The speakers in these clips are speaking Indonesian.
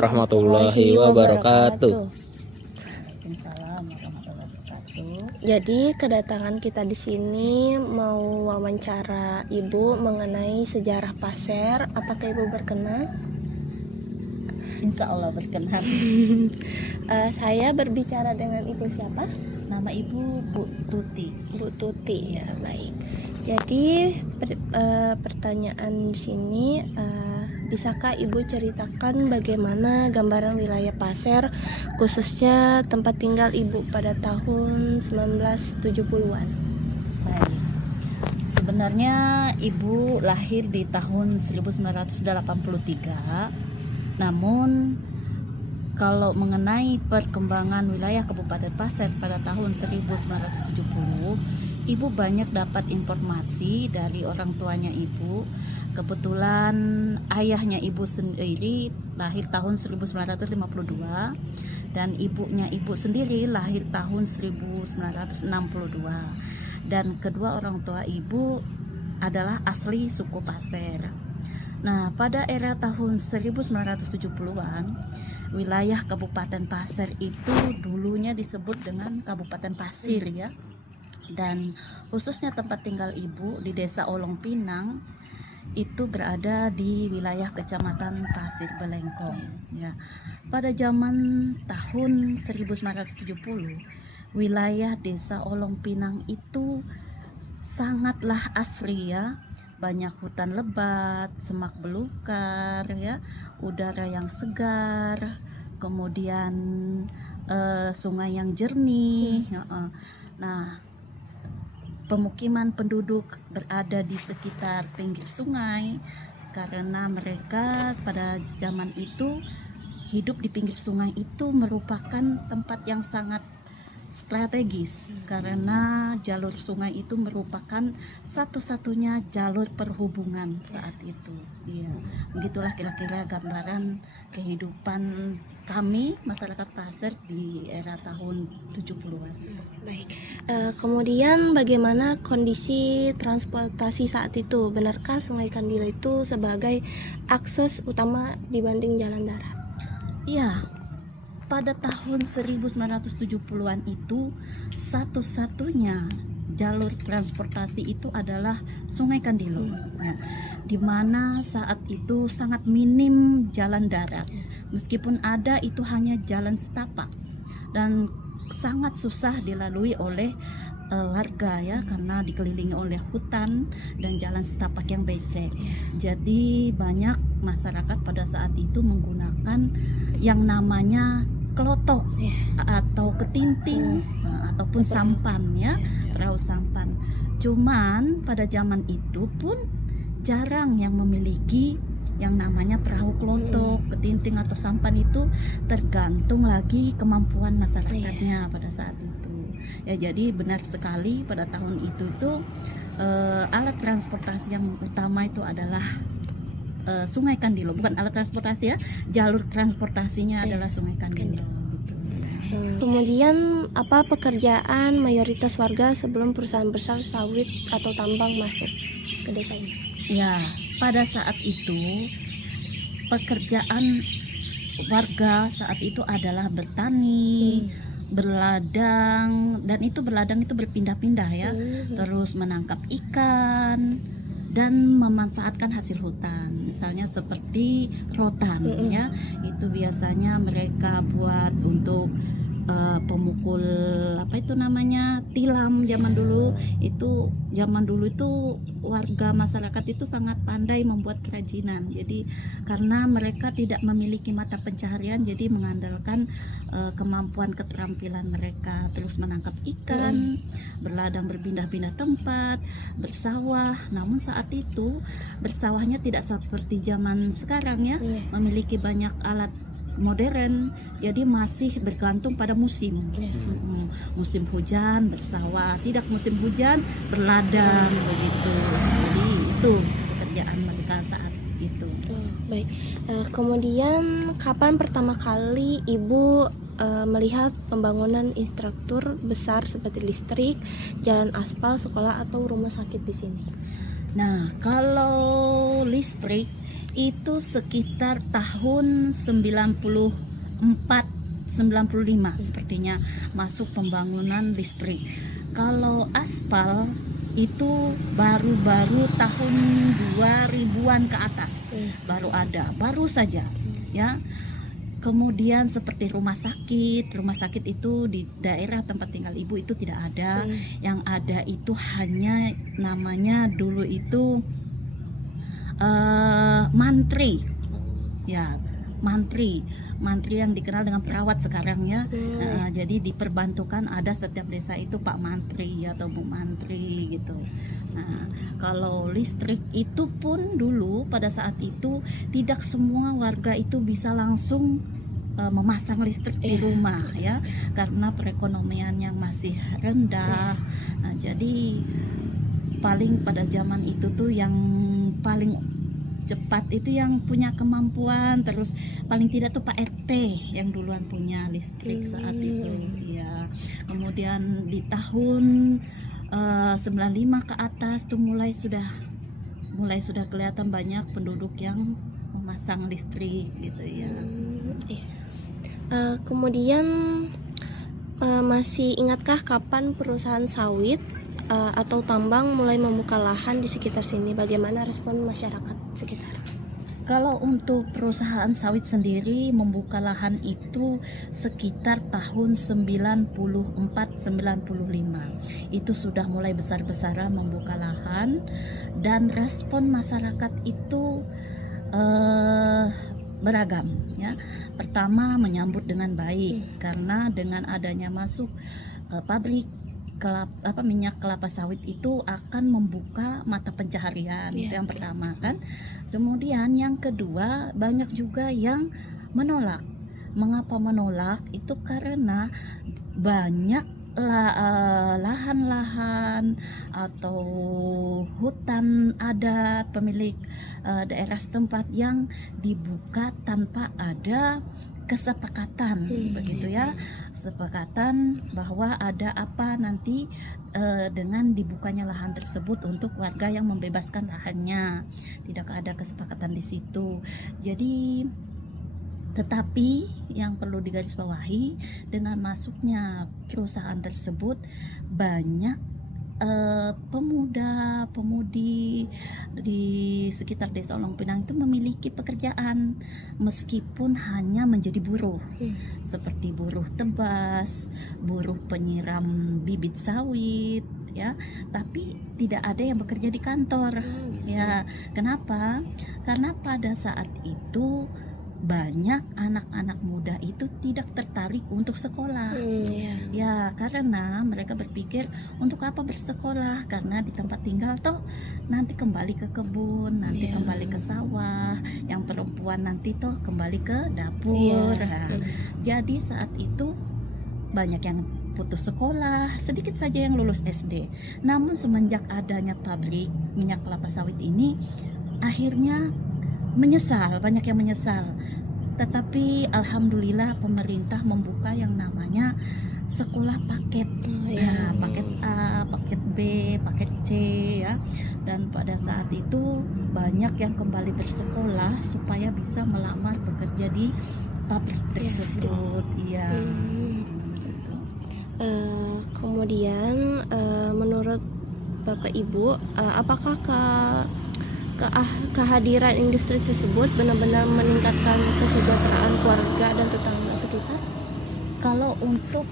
warahmatullahi wabarakatuh. Waalaikumsalam warahmatullahi wabarakatuh. Jadi kedatangan kita di sini mau wawancara Ibu mengenai sejarah Pasir. Apakah Ibu berkenan? Insya Allah berkenan. Saya berbicara dengan Ibu siapa? Nama Ibu Bu Tuti. Bu Tuti, ya baik. Jadi pertanyaan di sini, bisakah Ibu ceritakan bagaimana gambaran wilayah Pasir, khususnya tempat tinggal Ibu pada tahun 1970-an? Baik. Sebenarnya Ibu lahir di tahun 1983. Namun kalau mengenai perkembangan wilayah Kabupaten Pasir pada tahun 1970, Ibu banyak dapat informasi dari orang tuanya Ibu. Kebetulan ayahnya Ibu sendiri lahir tahun 1952 dan ibunya Ibu sendiri lahir tahun 1962. Dan kedua orang tua Ibu adalah asli suku Pasir. Nah, pada era tahun 1970-an, wilayah Kabupaten Pasir itu dulunya disebut dengan Kabupaten Pasir ya. Dan khususnya tempat tinggal Ibu di Desa Olong Pinang itu berada di wilayah Kecamatan Pasir Belengkong ya. Pada zaman tahun 1970, wilayah Desa Olong Pinang itu sangatlah asri ya. Banyak hutan lebat, semak belukar ya, udara yang segar, kemudian sungai yang jernih. Nah, pemukiman penduduk berada di sekitar pinggir sungai karena mereka pada zaman itu hidup di pinggir sungai itu merupakan tempat yang sangat strategis karena jalur sungai itu merupakan satu-satunya jalur perhubungan saat itu. Iya, begitulah kira-kira gambaran kehidupan kami masyarakat Pasir di era tahun 70-an. Baik. Kemudian bagaimana kondisi transportasi saat itu? Benarkah Sungai Kandil itu sebagai akses utama dibanding jalan darat? Iya. Pada tahun 1970-an itu satu-satunya jalur transportasi itu adalah Sungai Kandilo. Nah, di mana saat itu sangat minim jalan darat. Meskipun ada itu hanya jalan setapak dan sangat susah dilalui oleh warga ya karena dikelilingi oleh hutan dan jalan setapak yang becek. Jadi banyak masyarakat pada saat itu menggunakan yang namanya kelotok atau ketinting ataupun sampan ya, perahu sampan. Cuman pada zaman itu pun jarang yang memiliki yang namanya perahu kelotok, ketinting atau sampan. Itu tergantung lagi kemampuan masyarakatnya pada saat itu. Ya, jadi benar sekali pada tahun itu alat transportasi yang utama itu adalah Sungai Kandilo, bukan alat transportasi ya, jalur transportasinya adalah Sungai Kandilo. Gitu. Kemudian apa pekerjaan mayoritas warga sebelum perusahaan besar sawit atau tambang masuk ke desa ini? Ya, pada saat itu pekerjaan warga saat itu adalah bertani, berladang, dan itu berladang itu berpindah-pindah ya, terus menangkap ikan dan memanfaatkan hasil hutan, misalnya seperti rotan ya, itu biasanya mereka buat untuk pemukul apa itu namanya tilam zaman dulu. Itu zaman dulu itu warga masyarakat itu sangat pandai membuat kerajinan. Jadi karena mereka tidak memiliki mata pencaharian, jadi mengandalkan kemampuan keterampilan mereka, terus menangkap ikan, berladang berpindah-pindah tempat, bersawah. Namun saat itu bersawahnya tidak seperti zaman sekarang ya, memiliki banyak alat modern, jadi masih bergantung pada musim. Musim hujan bersawah, tidak musim hujan berladang begitu. Jadi itu pekerjaan mereka saat itu. Baik. Kemudian kapan pertama kali Ibu melihat pembangunan infrastruktur besar seperti listrik, jalan aspal, sekolah atau rumah sakit di sini? Nah, kalau listrik itu sekitar tahun 94-95 sepertinya masuk pembangunan listrik. Kalau aspal itu baru-baru tahun 2000-an ke atas baru ada, baru saja ya. Kemudian seperti rumah sakit itu di daerah tempat tinggal ibu itu tidak ada. Yang ada itu hanya namanya dulu itu mantri ya, mantri yang dikenal dengan perawat sekarang ya. Jadi diperbantukan ada setiap desa itu Pak Mantri atau Bu Mantri gitu. Nah, kalau listrik itu pun dulu pada saat itu tidak semua warga itu bisa langsung memasang listrik di rumah ya, karena perekonomian yang masih rendah. Nah, jadi paling pada zaman itu tuh yang paling cepat itu yang punya kemampuan, terus paling tidak tuh Pak RT yang duluan punya listrik saat itu ya. Kemudian di tahun 95 ke atas tuh mulai sudah kelihatan banyak penduduk yang memasang listrik gitu ya. Kemudian masih ingatkah kapan perusahaan sawit atau tambang mulai membuka lahan di sekitar sini? Bagaimana respon masyarakat sekitar? Kalau untuk perusahaan sawit sendiri membuka lahan itu sekitar tahun 94-95. Itu sudah mulai besar-besaran membuka lahan, dan respon masyarakat itu beragam ya. Pertama menyambut dengan baik karena dengan adanya masuk pabrik minyak kelapa sawit itu akan membuka mata pencaharian. Itu yang pertama kan. Kemudian yang kedua, banyak juga yang menolak. Mengapa menolak? Itu karena banyak lahan-lahan atau hutan adat pemilik daerah setempat yang dibuka tanpa ada kesepakatan begitu ya. Kesepakatan bahwa ada apa nanti dengan dibukanya lahan tersebut untuk warga yang membebaskan lahannya. Tidak ada kesepakatan di situ. Jadi tetapi yang perlu digarisbawahi, dengan masuknya perusahaan tersebut banyak pemuda-pemudi di sekitar Desa Olong Pinang itu memiliki pekerjaan meskipun hanya menjadi buruh, seperti buruh tebas, buruh penyiram bibit sawit ya, tapi tidak ada yang bekerja di kantor ya. Kenapa? Karena pada saat itu banyak anak-anak muda itu tidak tertarik untuk sekolah. Ya, karena mereka berpikir untuk apa bersekolah, karena di tempat tinggal toh nanti kembali ke kebun, nanti kembali ke sawah, yang perempuan nanti toh kembali ke dapur. Nah, jadi saat itu banyak yang putus sekolah, sedikit saja yang lulus SD. Namun semenjak adanya pabrik minyak kelapa sawit ini, akhirnya menyesal, banyak yang menyesal. Tetapi alhamdulillah pemerintah membuka yang namanya sekolah paket. Nah, paket A, paket B, paket C ya. Dan pada saat itu banyak yang kembali bersekolah supaya bisa melamar bekerja di pabrik tersebut. Iya. Gitu. Kemudian menurut Bapak Ibu, apakah kehadiran industri tersebut benar-benar meningkatkan kesejahteraan keluarga dan tetangga sekitar? Kalau untuk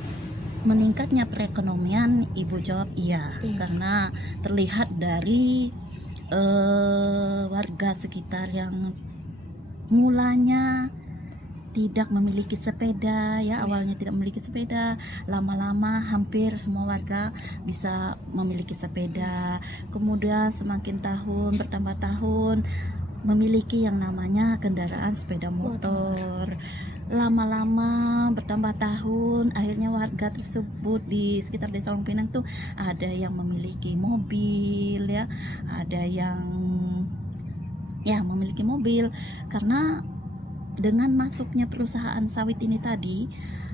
meningkatnya perekonomian, Ibu jawab iya, karena terlihat dari warga sekitar yang mulanya tidak memiliki sepeda ya, awalnya tidak memiliki sepeda, lama-lama hampir semua warga bisa memiliki sepeda. Kemudian semakin tahun bertambah tahun memiliki yang namanya kendaraan sepeda motor. Lama-lama bertambah tahun, akhirnya warga tersebut di sekitar Desa Olong Pinang tuh ada yang memiliki mobil ya, ada yang ya memiliki mobil. Karena dengan masuknya perusahaan sawit ini tadi,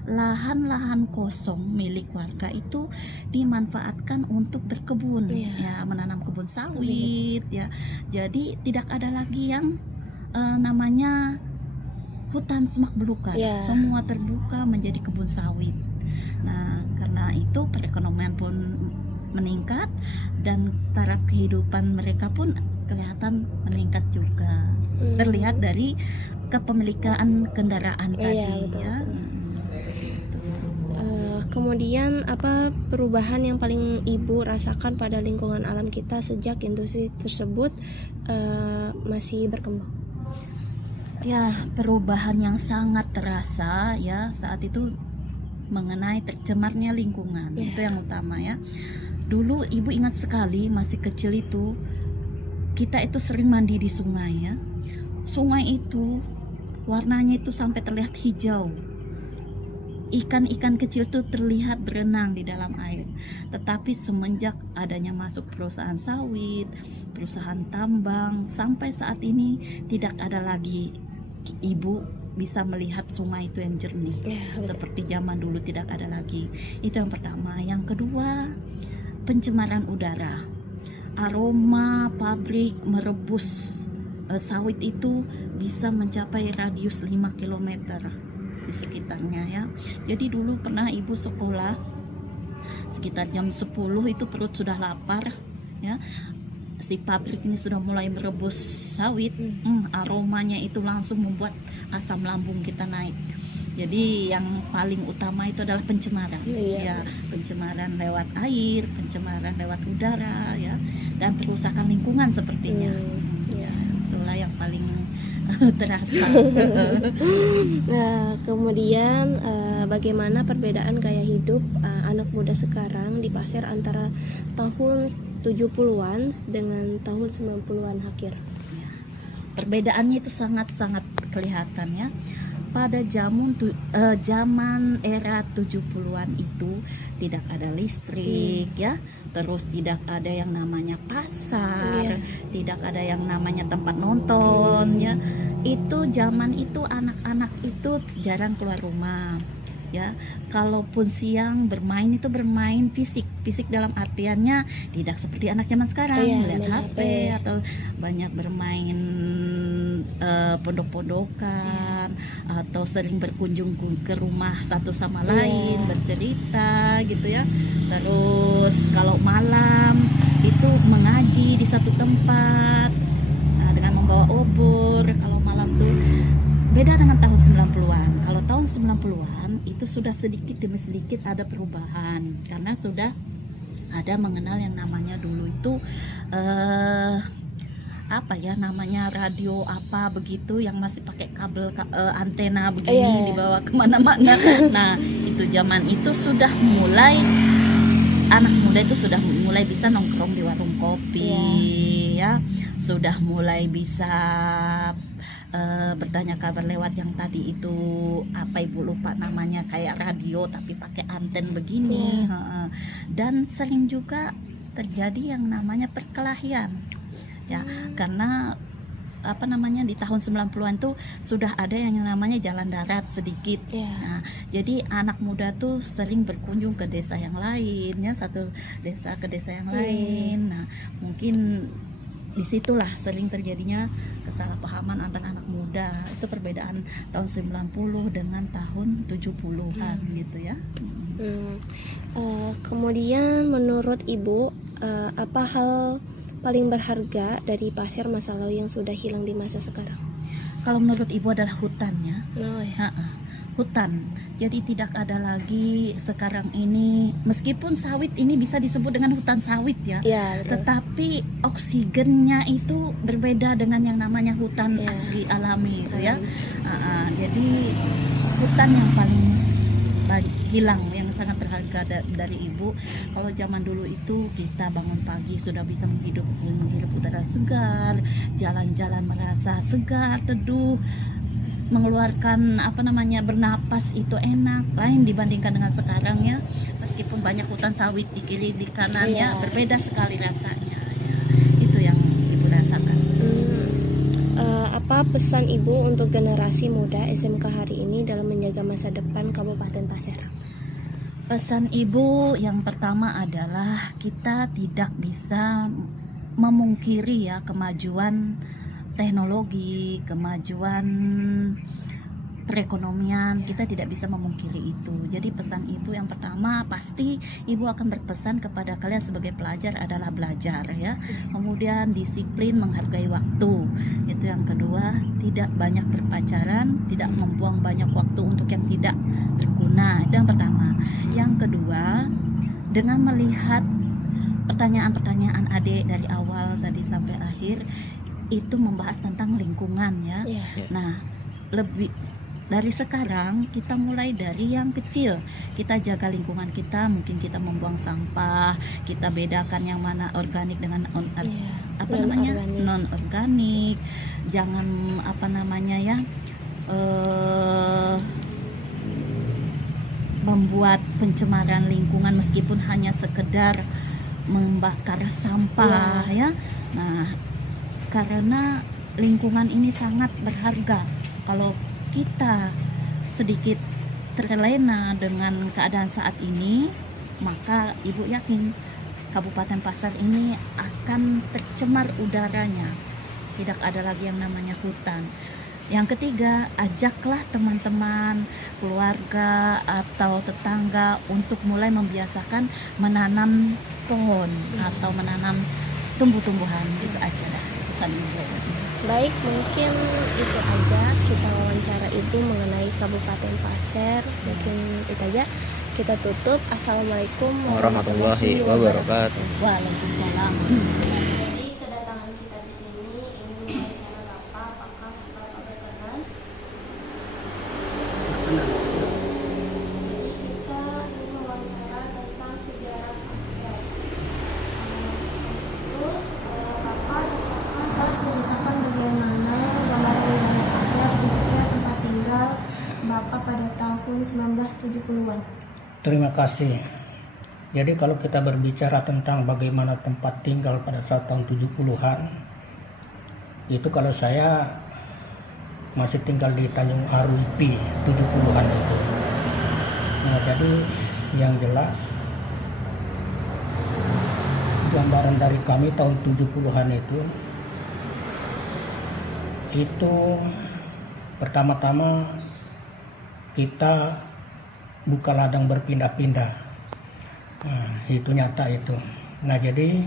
lahan-lahan kosong milik warga itu dimanfaatkan untuk berkebun ya, menanam kebun sawit ya. Jadi tidak ada lagi yang namanya hutan semak belukar, Ya. semua terbuka menjadi kebun sawit. Nah, karena itu perekonomian pun meningkat dan taraf kehidupan mereka pun kelihatan meningkat juga. Terlihat dari kepemilikan kendaraan tadi Iya, betul. ya. Kemudian apa perubahan yang paling Ibu rasakan pada lingkungan alam kita sejak industri tersebut masih berkembang? Ya, perubahan yang sangat terasa ya saat itu mengenai tercemarnya lingkungan. Ya. Itu yang utama ya. Dulu Ibu ingat sekali masih kecil itu kita itu sering mandi di sungai ya. Sungai itu warnanya itu sampai terlihat hijau. Ikan-ikan kecil tuh terlihat berenang di dalam air. Tetapi semenjak adanya masuk perusahaan sawit, perusahaan tambang, sampai saat ini tidak ada lagi Ibu bisa melihat sungai itu yang jernih. Seperti zaman dulu tidak ada lagi. Itu yang pertama. Yang kedua, pencemaran udara. Aroma pabrik merebus sawit itu bisa mencapai radius 5 km di sekitarnya ya. Jadi dulu pernah Ibu sekolah sekitar jam 10 itu perut sudah lapar ya. Si pabrik ini sudah mulai merebus sawit, aromanya itu langsung membuat asam lambung kita naik. Jadi yang paling utama itu adalah pencemaran, ya, pencemaran lewat air, pencemaran lewat udara, ya, dan perusakan lingkungan sepertinya. Ya, itulah yang paling terasa. Nah, kemudian bagaimana perbedaan gaya hidup anak muda sekarang di Pasir antara tahun 70-an dengan tahun 90-an akhir? Perbedaannya itu sangat-sangat kelihatan ya. Pada zaman era 70-an itu tidak ada listrik ya, terus tidak ada yang namanya pasar, tidak ada yang namanya tempat nonton ya. Itu zaman itu anak-anak itu jarang keluar rumah ya. Kalaupun siang bermain itu bermain fisik dalam artiannya tidak seperti anak zaman sekarang melihat HP atau banyak bermain pondok-pondokan atau sering berkunjung ke rumah satu sama lain, bercerita gitu ya. Terus kalau malam itu mengaji di satu tempat dengan membawa obor. Kalau malam tuh beda dengan tahun 90-an. Kalau tahun 90-an itu sudah sedikit demi sedikit ada perubahan karena sudah ada mengenal yang namanya dulu itu apa ya namanya radio apa begitu yang masih pakai kabel antena begini dibawa kemana-mana. Nah itu zaman itu sudah mulai anak muda itu sudah mulai bisa nongkrong di warung kopi ya, sudah mulai bisa bertanya kabar lewat yang tadi itu apa Ibu lupa namanya, kayak radio tapi pakai anten begini. Dan sering juga terjadi yang namanya perkelahian ya, karena apa namanya di tahun 90-an tuh sudah ada yang namanya jalan darat sedikit. Nah, jadi anak muda tuh sering berkunjung ke desa yang lain ya, satu desa ke desa yang lain. Nah, mungkin disitulah sering terjadinya kesalahpahaman antara anak muda. Itu perbedaan tahun 90 dengan tahun 70-an gitu ya. Kemudian menurut Ibu apa hal paling berharga dari Pasir masa lalu yang sudah hilang di masa sekarang? Kalau menurut Ibu adalah hutannya. Hutan. Jadi tidak ada lagi sekarang ini, meskipun sawit ini bisa disebut dengan hutan sawit ya, tetapi oksigennya itu berbeda dengan yang namanya hutan asli alami itu ya. Jadi hutan yang paling hilang, yang sangat berharga dari Ibu. Kalau zaman dulu itu kita bangun pagi sudah bisa menghirup udara segar, jalan-jalan merasa segar, teduh, mengeluarkan apa namanya bernapas itu enak, lain dibandingkan dengan sekarang ya. Meskipun banyak hutan sawit di kiri di kanannya, berbeda sekali rasanya ya. Itu yang Ibu rasakan. Apa pesan Ibu untuk generasi muda SMK hari ini dalam menjaga masa depan Kabupaten Pasir? Pesan Ibu yang pertama adalah kita tidak bisa memungkiri ya kemajuan teknologi, kemajuan perekonomian, kita tidak bisa memungkiri itu. Jadi pesan ibu yang pertama, pasti ibu akan berpesan kepada kalian sebagai pelajar adalah belajar ya. Kemudian disiplin, menghargai waktu. Itu yang kedua, tidak banyak berpacaran, tidak membuang banyak waktu untuk yang tidak berguna. Itu yang pertama. Yang kedua, dengan melihat pertanyaan-pertanyaan adik dari awal tadi sampai akhir, itu membahas tentang lingkungan ya. Nah, lebih dari sekarang kita mulai dari yang kecil, kita jaga lingkungan kita. Mungkin kita membuang sampah, kita bedakan yang mana organik dengan non organik. Jangan membuat pencemaran lingkungan meskipun hanya sekedar membakar sampah ya. Nah, karena lingkungan ini sangat berharga. Kalau kita sedikit terlena dengan keadaan saat ini, maka ibu yakin Kabupaten Pasar ini akan tercemar udaranya. Tidak ada lagi yang namanya hutan. Yang ketiga, ajaklah teman-teman, keluarga atau tetangga untuk mulai membiasakan menanam pohon atau menanam tumbuh-tumbuhan. Gitu aja dah pesan ibu. Baik, mungkin itu aja kita wawancara ibu mengenai Kabupaten Pasir. Mungkin itu aja. Kita tutup. Assalamualaikum warahmatullahi wabarakatuh. Waalaikumsalam. Jadi kedatangan kita di sini ingin wawancara Bapak. Apakah Bapak berkenan? Jadi kita ingin mewawancara tentang sejarah Pasir. Itu Bapak silakan ceritakan bagaimana gambaran wilayah Pasir, khususnya tempat tinggal Bapak pada tahun 1970-an. Terima kasih. Jadi kalau kita berbicara tentang bagaimana tempat tinggal pada saat tahun 70-an, itu kalau saya masih tinggal di Tanjung Aru IP 70-an itu. Nah, jadi yang jelas gambaran dari kami tahun 70-an itu pertama-tama kita buka ladang berpindah-pindah. Nah, itu nyata itu. Nah, jadi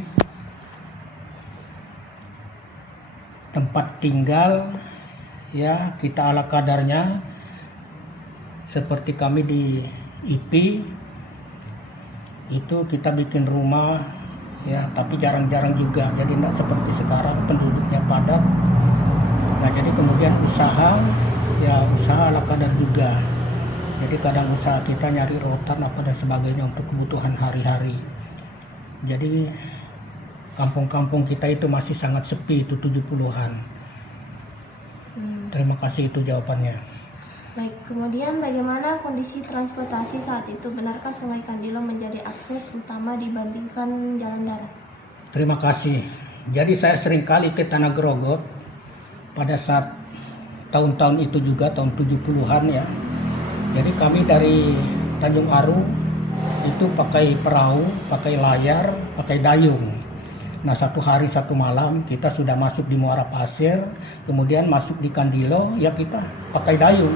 tempat tinggal ya kita ala kadarnya, seperti kami di IP itu kita bikin rumah ya, tapi jarang-jarang juga, jadi tidak seperti sekarang penduduknya padat. Nah, jadi kemudian usaha ala kadar juga. Jadi kadang usaha kita nyari rotan apa dan sebagainya untuk kebutuhan hari-hari. Jadi kampung-kampung kita itu masih sangat sepi itu 70-an. Terima kasih, itu jawabannya. Baik, kemudian bagaimana kondisi transportasi saat itu? Benarkah Sungai Kandilo menjadi akses utama dibandingkan jalan darat? Terima kasih. Jadi saya sering kali ke Tanah Grogot pada saat tahun-tahun itu juga, tahun 70-an ya. Jadi kami dari Tanjung Aru itu pakai perahu, pakai layar, pakai dayung. Nah, satu hari satu malam kita sudah masuk di Muara Pasir, kemudian masuk di Kandilo, ya kita pakai dayung.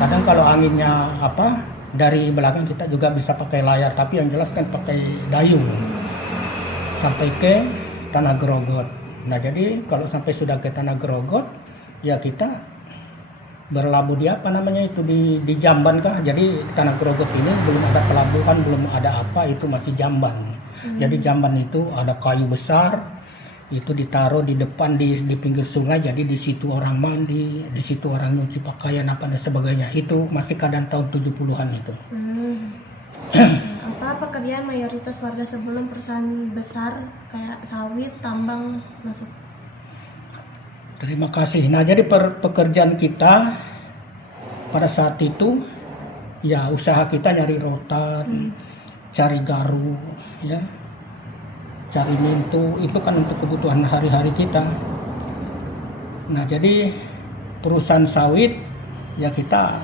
Kadang kalau anginnya dari belakang kita juga bisa pakai layar, tapi yang jelas kan pakai dayung sampai ke Tanah Grogot. Nah, jadi kalau sampai sudah ke Tanah Grogot, ya kita berlabuh di Jamban kah. Jadi Tanah Grogot ini belum ada pelabuhan, belum ada apa, itu masih Jamban. Jadi Jamban itu ada kayu besar, itu ditaruh di depan di pinggir sungai, jadi di situ orang mandi, di situ orang nyuci pakaian apa dan sebagainya. Itu masih keadaan tahun 70-an itu. Apa pekerjaan mayoritas warga sebelum perusahaan besar kayak sawit, tambang masuk? Terima kasih. Nah, jadi pekerjaan kita pada saat itu ya usaha kita nyari rotan, cari garu, ya, cari mintu, itu kan untuk kebutuhan hari-hari kita. Nah, jadi perusahaan sawit ya kita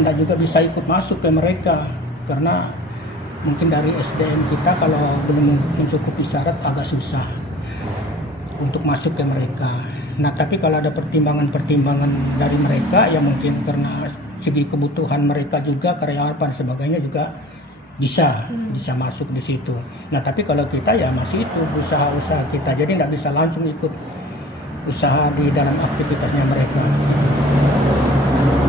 tidak juga bisa ikut masuk ke mereka karena mungkin dari SDM kita kalau belum mencukupi syarat agak susah. untuk masuk ke mereka. Nah, tapi kalau ada pertimbangan-pertimbangan dari mereka, ya mungkin karena segi kebutuhan mereka juga, karyawan dan sebagainya juga bisa masuk di situ. Nah, tapi kalau kita ya masih itu usaha-usaha kita, jadi nggak bisa langsung ikut usaha di dalam aktivitasnya mereka.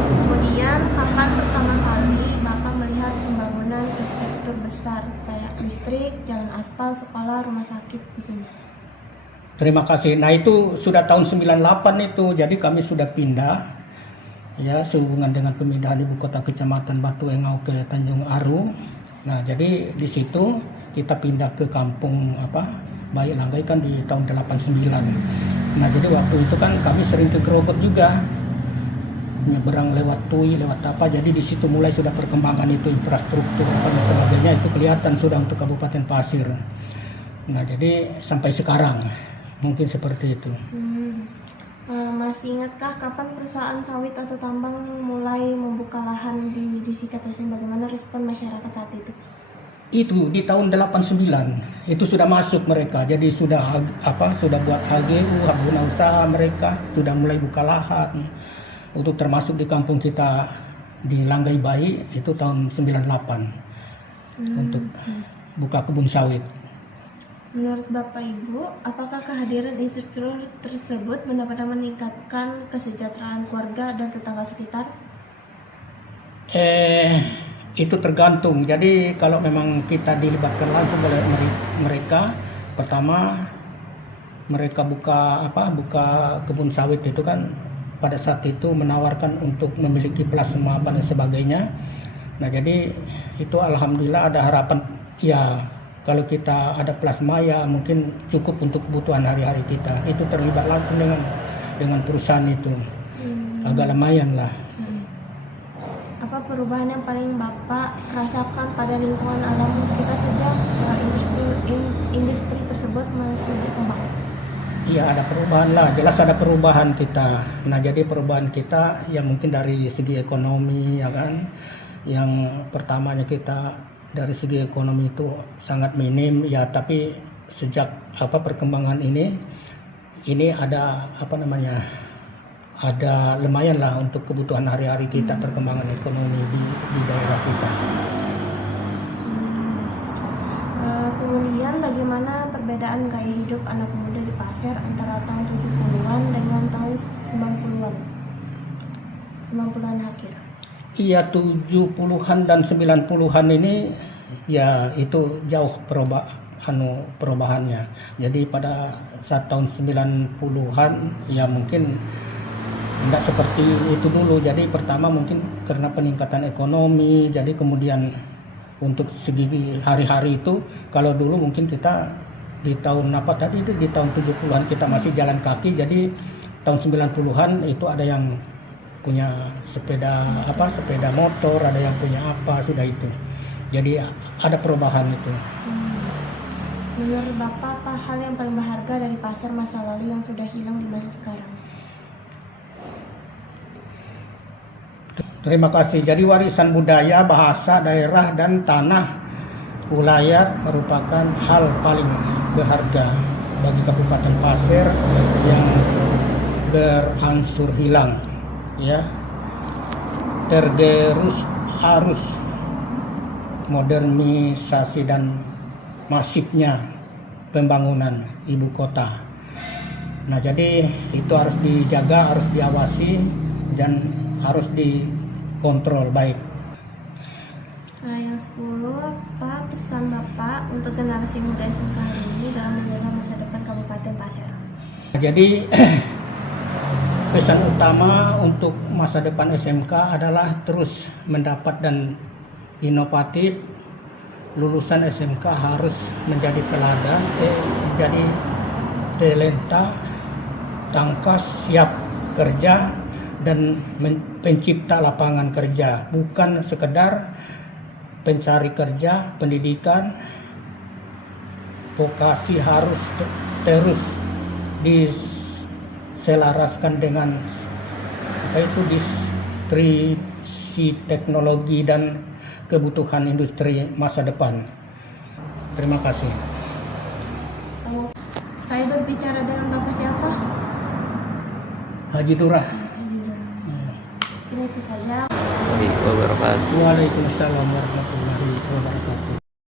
Kemudian kapan pertama kali Bapak melihat pembangunan infrastruktur besar kayak listrik, jalan aspal, sekolah, rumah sakit di sini? Terima kasih. Nah, itu sudah tahun 98 itu. Jadi kami sudah pindah ya sehubungan dengan pemindahan ibu kota kecamatan Batu Engau ke Tanjung Aru. Nah, jadi di situ kita pindah ke kampung Bayi Langgai kan di tahun 89. Nah, jadi waktu itu kan kami sering ke Grogot juga. Nyeberang lewat Tui, lewat apa. Jadi di situ mulai sudah perkembangan itu infrastruktur dan sebagainya itu kelihatan sudah untuk Kabupaten Pasir. Nah, jadi sampai sekarang mungkin seperti itu. Masih ingatkah kapan perusahaan sawit atau tambang mulai membuka lahan di Sikatesen? Bagaimana respon masyarakat saat itu? Itu di tahun 89 itu sudah masuk mereka. Jadi sudah sudah buat HGU, hak guna usaha mereka, sudah mulai buka lahan untuk termasuk di kampung kita di Langgai Bayi itu tahun 98 untuk buka kebun sawit. Menurut Bapak Ibu, apakah kehadiran infrastruktur tersebut benar-benar meningkatkan kesejahteraan keluarga dan tetangga sekitar? Itu tergantung. Jadi kalau memang kita dilibatkan langsung oleh mereka, pertama mereka buka kebun sawit itu kan pada saat itu menawarkan untuk memiliki plasma dan sebagainya. Nah, jadi itu alhamdulillah ada harapan ya. Kalau kita ada plasma ya mungkin cukup untuk kebutuhan hari-hari kita. Itu terlibat langsung dengan perusahaan itu. Agak lumayan lah. Apa perubahan yang paling Bapak rasakan pada lingkungan alam kita sejak industri tersebut masih berkembang? Iya, ada perubahan lah. Jelas ada perubahan kita. Nah, jadi perubahan kita ya mungkin dari segi ekonomi ya kan. Yang pertamanya kita dari segi ekonomi itu sangat minim ya, tapi sejak perkembangan ini ada ada lumayan lah untuk kebutuhan hari-hari kita, perkembangan ekonomi di daerah kita. Kemudian bagaimana perbedaan gaya hidup anak muda di Pasir antara tahun 70-an dengan tahun 90-an akhir? Iya, 70-an dan 90-an ini ya itu jauh perubahannya. Jadi pada saat tahun 90-an ya mungkin tidak seperti itu dulu. Jadi pertama mungkin karena peningkatan ekonomi, jadi kemudian untuk segi hari-hari itu kalau dulu mungkin kita di tahun di tahun 70-an kita masih jalan kaki, jadi tahun 90-an itu ada yang punya sepeda motor, ada yang punya sudah itu. Jadi ada perubahan itu. Menurut Bapak, apa hal yang paling berharga dari Pasir masa lalu yang sudah hilang di masa sekarang? Terima kasih. Jadi warisan budaya, bahasa, daerah, dan tanah ulayat merupakan hal paling berharga bagi Kabupaten Pasir yang berangsur hilang. Ya, tergerus arus modernisasi dan masifnya pembangunan ibu kota. Nah, jadi itu harus dijaga, harus diawasi, dan harus dikontrol baik. Yang 10, apa pesan Bapak untuk generasi muda SMK hari ini dalam menjaga masa depan Kabupaten Pasir? Jadi pesan utama untuk masa depan SMK adalah terus mendapat dan inovatif. Lulusan SMK harus menjadi teladan, jadi talenta, tangkas, siap kerja, dan pencipta lapangan kerja, bukan sekedar pencari kerja. Pendidikan vokasi harus terus diselaraskan dengan distribusi teknologi dan kebutuhan industri masa depan. Terima kasih. Saya berbicara dengan Bapak siapa? Haji Durah. Kira itu saja. Warahmatullahi wabarakatuh. Waalaikumsalam warahmatullahi wabarakatuh.